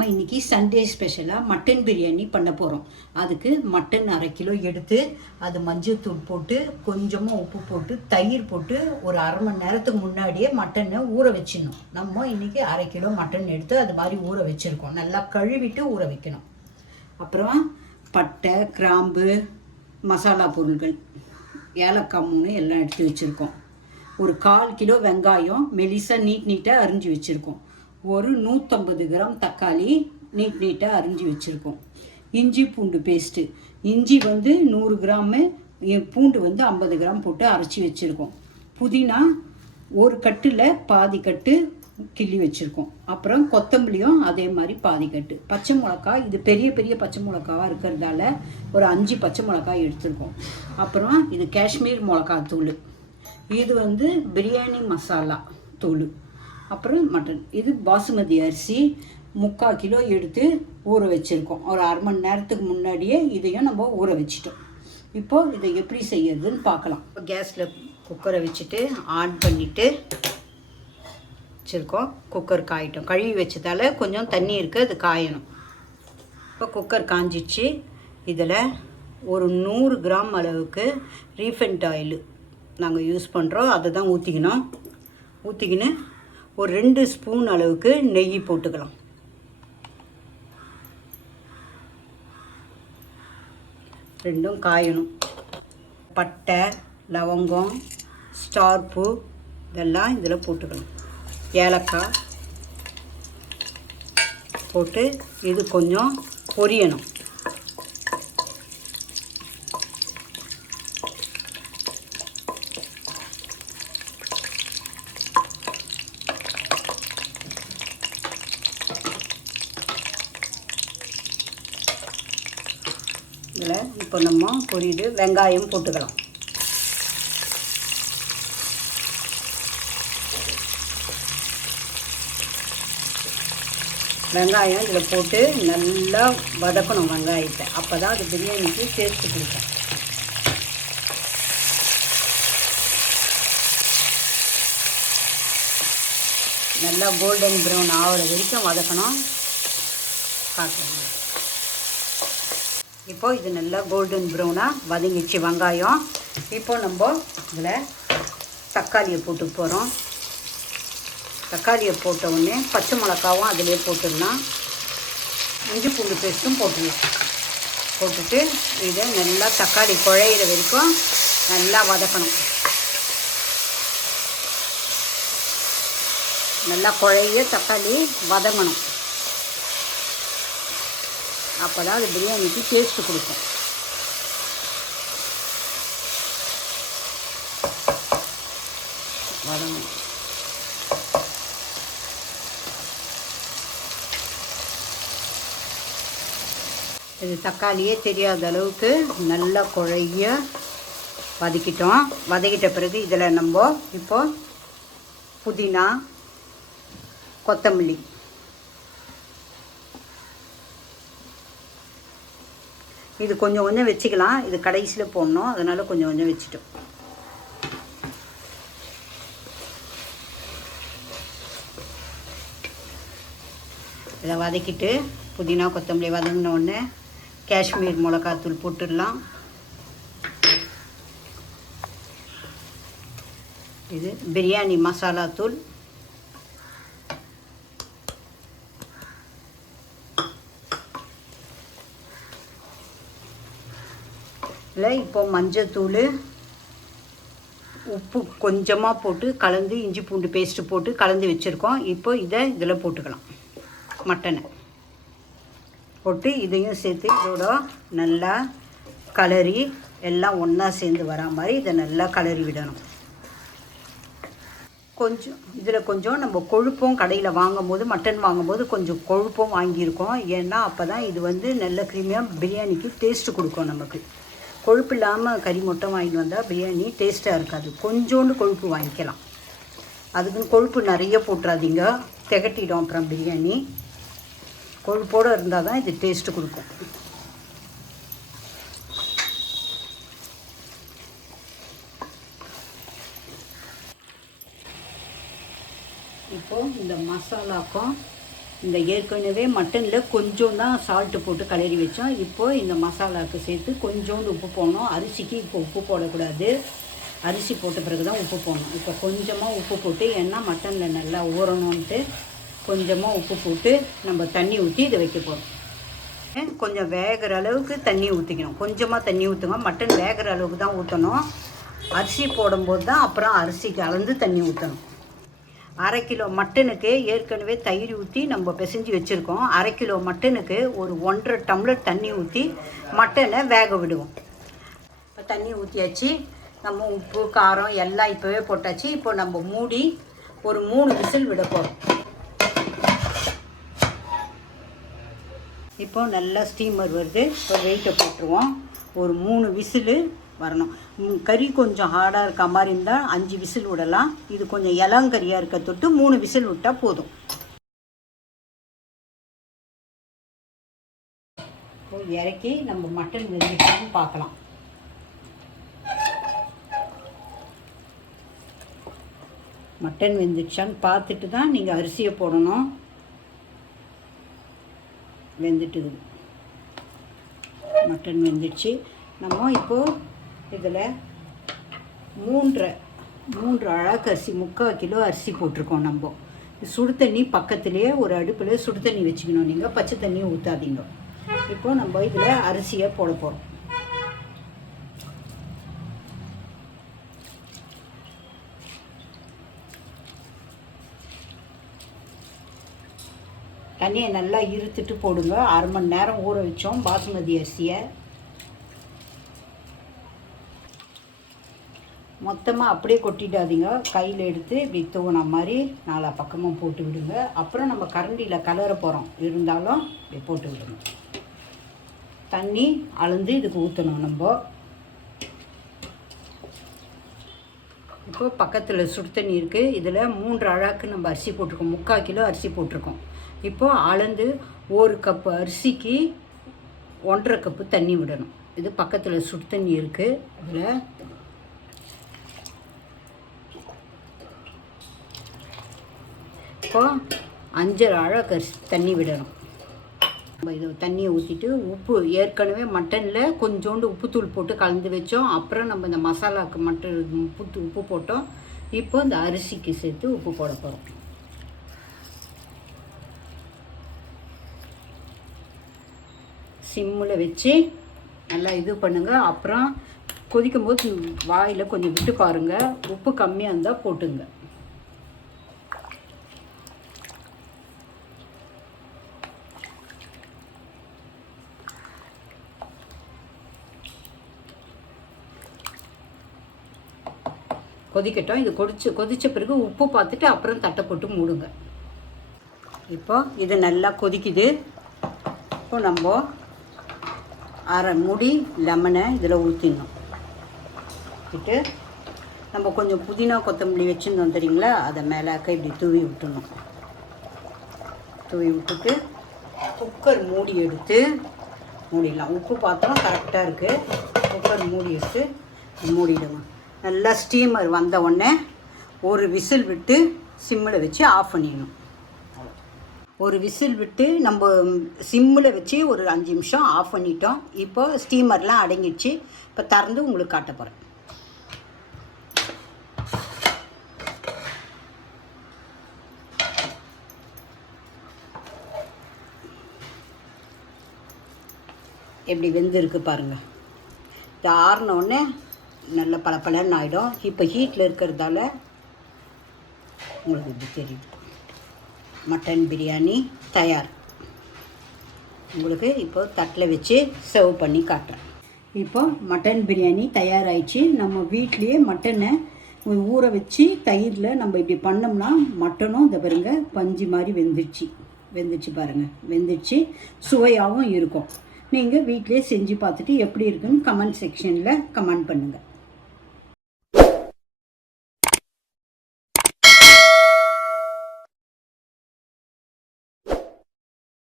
நம்ம இன்றைக்கி சண்டே ஸ்பெஷலாக மட்டன் பிரியாணி பண்ண போகிறோம். அதுக்கு மட்டன் 1/2 கிலோ எடுத்து அது மஞ்சள் தூள் போட்டு கொஞ்சமாக உப்பு போட்டு தயிர் போட்டு ஒரு 1/2 மணி நேரத்துக்கு முன்னாடியே மட்டனை ஊற வச்சிடணும். நம்ம இன்றைக்கி 1/2 கிலோ மட்டன் எடுத்து அது மாதிரி ஊற வச்சுருக்கோம். நல்லா கழுவிட்டு ஊற வைக்கணும். அப்புறம் பட்டை, கிராம்பு, மசாலா பொருட்கள், ஏலக்காய் 3 எல்லாம் எடுத்து வச்சுருக்கோம். ஒரு 1/4 கிலோ வெங்காயம் மெலிசாக நீட்டாக அரிஞ்சு வச்சுருக்கோம். ஒரு 150 கிராம் தக்காளி நீட்டாக அரிஞ்சு வச்சுருக்கோம். இஞ்சி பூண்டு பேஸ்ட்டு, இஞ்சி 100 கிராமு, பூண்டு 50 கிராம் போட்டு அரைச்சி வச்சுருக்கோம். புதினா ஒரு கட்டில் பாதி கட்டு கிள்ளி வச்சுருக்கோம். அப்புறம் கொத்தமல்லியும் அதே மாதிரி பாதி கட்டு. பச்சை மிளகாய், இது பெரிய பெரிய பச்சை மிளகாவாக இருக்கிறதால ஒரு 5 பச்சை மிளகாய் எடுத்துருக்கோம். அப்புறம் இது காஷ்மீர் மிளகாய் தூள், இது பிரியாணி மசாலா தூள். அப்புறம் மட்டன், இது பாசுமதி அரிசி 3/4 கிலோ எடுத்து ஊற வச்சுருக்கோம். ஒரு 1/2 மணி நேரத்துக்கு முன்னாடியே இதையும் நம்ம ஊற வச்சிட்டோம். இப்போது இதை எப்படி செய்யறதுன்னு பார்க்கலாம். இப்போ கேஸில் குக்கரை வச்சுட்டு ஆன் பண்ணிவிட்டு வச்சுருக்கோம். குக்கர் காயிட்டோம். கழுவி வச்சதால் கொஞ்சம் தண்ணி இருக்குது, அது காயணும். இப்போ குக்கர் காஞ்சிச்சு. இதில் ஒரு 100 கிராம் அளவுக்கு ரீஃபைண்ட் ஆயில் நாங்கள் யூஸ் பண்ணுறோம். அதை தான் ஊற்றிக்கின்னு ஒரு 2 ஸ்பூன் அளவுக்கு நெய் போட்டுக்கலாம். ரெண்டும் காயணும். பட்டை, லவங்கம், ஸ்டார் பூ இதெல்லாம் இதில் போட்டுக்கலாம். ஏலக்காய் போட்டு இது கொஞ்சம் பொரியணும். இதில் இப்போ நம்ம பொரியுது வெங்காயம் போட்டுக்கலாம். வெங்காயம் இதில் போட்டு நல்லா வதக்கணும் வெங்காயத்தை. அப்போ தான் அது பிரியாணிக்கு டேஸ்ட்டு கொடுக்கும். நல்லா கோல்டன் ப்ரௌன் ஆகிற வரைக்கும் வதக்கணும். காட்டுறேன். இப்போது இது நல்லா கோல்டன் ப்ரௌனாக வதங்கிச்சு வெங்காயம். இப்போ நம்ம இதில் தக்காளியை போட்டு போகிறோம். தக்காளியை போட்ட உடனே பச்சை மிளகாவும் அதிலே போட்டுடலாம். இஞ்சி பூண்டு பேஸ்ட்டும் போட்டுடலாம். போட்டுட்டு இதை நல்லா தக்காளி குழையிற வரைக்கும் நல்லா வதக்கணும். நல்லா குழைய தக்காளி வதங்கணும். அப்போ தான் அது பிரியாணிக்கு டேஸ்ட்டு கொடுக்கும். வதங்கணும். இது தக்காளியே தெரியாத அளவுக்கு நல்லா குழைய வதக்கிட்டோம். வதக்கிட்ட பிறகு இதில் நம்ம இப்போது புதினா, கொத்தமல்லி, இது கொஞ்சம் கொஞ்சம் வச்சுக்கலாம். இது கடைசியில் போடணும், அதனால் கொஞ்சம் கொஞ்சம் வச்சுட்டோம். இதை வதக்கிட்டு புதினா கொத்தமல்லி வதங்கின உடனே காஷ்மீர் மிளகாத்தூள் போட்டுடலாம். இது பிரியாணி மசாலா தூள். இல்லை இப்போ மஞ்சத்தூள், உப்பு கொஞ்சமாக போட்டு கலந்து இஞ்சி பூண்டு பேஸ்ட்டு போட்டு கலந்து வச்சுருக்கோம். இப்போ இதை இதில் போட்டுக்கலாம். மட்டனை போட்டு இதையும் சேர்த்து இதோட நல்லா கலரி எல்லாம் ஒன்றா சேர்ந்து வரா மாதிரி இதை நல்லா கலரி விடணும். கொஞ்சம் இதில் கொஞ்சம் நம்ம கொழுப்பும் கடையில் வாங்கும்போது மட்டன் வாங்கும்போது கொஞ்சம் கொழுப்பும் வாங்கியிருக்கோம். ஏன்னா அப்போ தான் இது நல்ல க்ரீமியாக பிரியாணிக்கு டேஸ்ட்டு கொடுக்கும். நமக்கு கொழுப்பு இல்லாமல் கறி மொட்டை வாங்கிட்டு வந்தால் பிரியாணி டேஸ்ட்டாக இருக்காது. கொஞ்சோண்டு கொழுப்பு வாங்கிக்கலாம். அதுக்குன்னு கொழுப்பு நிறைய போட்டுறாதீங்க, திகட்டிடும் அப்புறம் பிரியாணி. கொழுப்போடு இருந்தால் தான் இது டேஸ்ட்டு கொடுக்கும். இப்போது இந்த மசாலாக்கும் இந்த ஏற்கனவே மட்டனில் கொஞ்சம் தான் சால்ட்டு போட்டு கிளறி வச்சோம். இப்போது இந்த மசாலாவுக்கு சேர்த்து கொஞ்சோண்டு உப்பு போடணும். அரிசிக்கு இப்போ உப்பு போடக்கூடாது, அரிசி போட்ட பிறகு தான் உப்பு போடணும். இப்போ கொஞ்சமாக உப்பு போட்டு, ஏன்னா மட்டனில் நல்லா ஊறணுன்ட்டு கொஞ்சமாக உப்பு போட்டு நம்ம தண்ணி ஊற்றி இதை வைக்க போகிறோம். கொஞ்சம் வேகிற அளவுக்கு தண்ணி ஊற்றிக்கணும். கொஞ்சமாக தண்ணி ஊற்றுங்க. மட்டன் வேகிற அளவுக்கு தான் ஊற்றணும். அரிசி போடும்போது தான் அப்புறம் அரிசிக்கு அளந்து தண்ணி ஊற்றணும். 1/2 கிலோ மட்டனுக்கு ஏற்கனவே தயிர் ஊற்றி நம்ம பிசைஞ்சு வச்சுருக்கோம். 1/2 கிலோ மட்டனுக்கு ஒரு 1.5 டம்ளர் தண்ணி ஊற்றி மட்டனை வேக விடுவோம். இப்போ தண்ணி ஊற்றியாச்சு. நம்ம உப்பு காரம் எல்லாம் இப்போவே போட்டாச்சு. இப்போ நம்ம மூடி ஒரு 3 விசில் விட போகிறோம். இப்போ நல்லா ஸ்டீமர் வருது. இப்போ வெயிட்டை போட்டுருவோம். ஒரு 3 விசில் வரணும். கறி கொஞ்சம் ஹார்டாக இருக்க மாதிரி இருந்தால் 5 விசில் விடலாம். இது கொஞ்சம் இளங்கறியாக இருக்க தொட்டு 3 விசில் விட்டால் போதும். இப்போ இறக்கி நம்ம மட்டன் வெந்துச்சான்னு பார்க்கலாம். மட்டன் வெந்துச்சான்னு பார்த்துட்டு தான் நீங்கள் அரிசியை போடணும். வெந்துட்டுது, மட்டன் வெந்துடுச்சு. நம்ம இப்போது இதில் 3 அழகு அரிசி, 3/4 கிலோ அரிசி போட்டிருக்கோம். நம்ம சுடு தண்ணி பக்கத்துலேயே ஒரு அடுப்பில் சுடு தண்ணி வச்சுக்கணும். நீங்கள் பச்சை தண்ணி ஊற்றாதீங்க. இப்போது நம்ம இதில் அரிசியை போட போகிறோம். தண்ணியை நல்லா இருத்துட்டு போடுங்க. 1/2 மணி நேரம் ஊற வச்சோம் பாசுமதி அரிசியை. மொத்தமாக அப்படியே கொட்டிடாதீங்க. கையில் எடுத்து இப்படி தூவின மாதிரி 4 பக்கமும் போட்டு விடுங்க. அப்புறம் நம்ம கரண்டியில் கலர போகிறோம், இருந்தாலும் இப்படி போட்டு விடுங்க. தண்ணி அளந்து இதுக்கு ஊற்றணும். நம்ம இப்போ பக்கத்தில் சுடு தண்ணி இருக்குது. இதில் 3 அழாக்கு நம்ம அரிசி போட்டிருக்கோம். 3/4 கிலோ அரிசி போட்டிருக்கோம். இப்போது அளந்து 1 கப்பு அரிசிக்கு 1.5 கப்பு தண்ணி விடணும். இது பக்கத்தில் சுடு தண்ணி இருக்குது. இதில் இப்போ 5 அழகு அரிசி தண்ணி விடணும். நம்ம இது தண்ணியை ஊற்றிட்டு உப்பு, ஏற்கனவே மட்டனில் கொஞ்சோண்டு உப்புத்தூள் போட்டு கலந்து வச்சோம். அப்புறம் நம்ம இந்த மசாலாவுக்கு மட்டன் உப்பு போட்டோம். இப்போ இந்த அரிசிக்கு சேர்த்து உப்பு போட போகிறோம். சிம்மில் வச்சு நல்லா இது பண்ணுங்கள். அப்புறம் கொதிக்கும் போது வாயில் கொஞ்சம் விட்டு பாருங்கள். உப்பு கம்மியாக இருந்தால் போட்டுங்க. கொதிக்கட்டும். இது கொதித்த பிறகு உப்பு பார்த்துட்டு அப்புறம் தட்டை போட்டு மூடுங்க. இப்போ இது நல்லா கொதிக்குது. இப்போ நம்ம 1/2 மூடி லெமனை இதில் ஊற்றிடணும். விட்டு நம்ம கொஞ்சம் புதினா கொத்தமல்லி வச்சுருந்தோம் தெரியுங்களா, அதை மேலாக்க இப்படி தூவி விட்டுணும். தூவி விட்டுட்டு குக்கர் மூடி எடுத்து மூடிடலாம். உப்பு பாத்திரம் கரெக்டாக இருக்குது. குக்கர் மூடி எடுத்து மூடிடுங்க. நல்லா ஸ்டீமர் வந்த உடனே 1 விசில் விட்டு சிம்மில் வச்சு ஆஃப் பண்ணிடணும். 1 விசில் விட்டு நம்ம சிம்மில் வச்சு ஒரு 5 நிமிஷம் ஆஃப் பண்ணிட்டோம். இப்போ ஸ்டீமர்லாம் அடங்கிடுச்சு. இப்போ திறந்து உங்களுக்கு காட்ட போகிறேன். எப்படி வெந்திருக்கு பாருங்கள். இது ஆறினோடனே நல்ல பளபளன்னு ஆகிடும். இப்போ ஹீட்டில் இருக்கிறதால உங்களுக்கு இப்படி தெரியுது. மட்டன் பிரியாணி தயார். உங்களுக்கு இப்போ தட்டில் வச்சு சர்வ் பண்ணி காட்டுறேன். இப்போ மட்டன் பிரியாணி தயாராகிடுச்சு. நம்ம வீட்லேயே மட்டனை ஊற வச்சு தயிரில் நம்ம இப்படி பண்ணோம்னா மட்டனும் இந்த பாருங்க பஞ்சு மாதிரி வெந்துச்சு பாருங்கள். வெந்துச்சு, சுவையாகவும் இருக்கும். நீங்கள் வீட்டிலே செஞ்சு பார்த்துட்டு எப்படி இருக்குன்னு கமெண்ட் செக்ஷனில் கமெண்ட் பண்ணுங்கள்.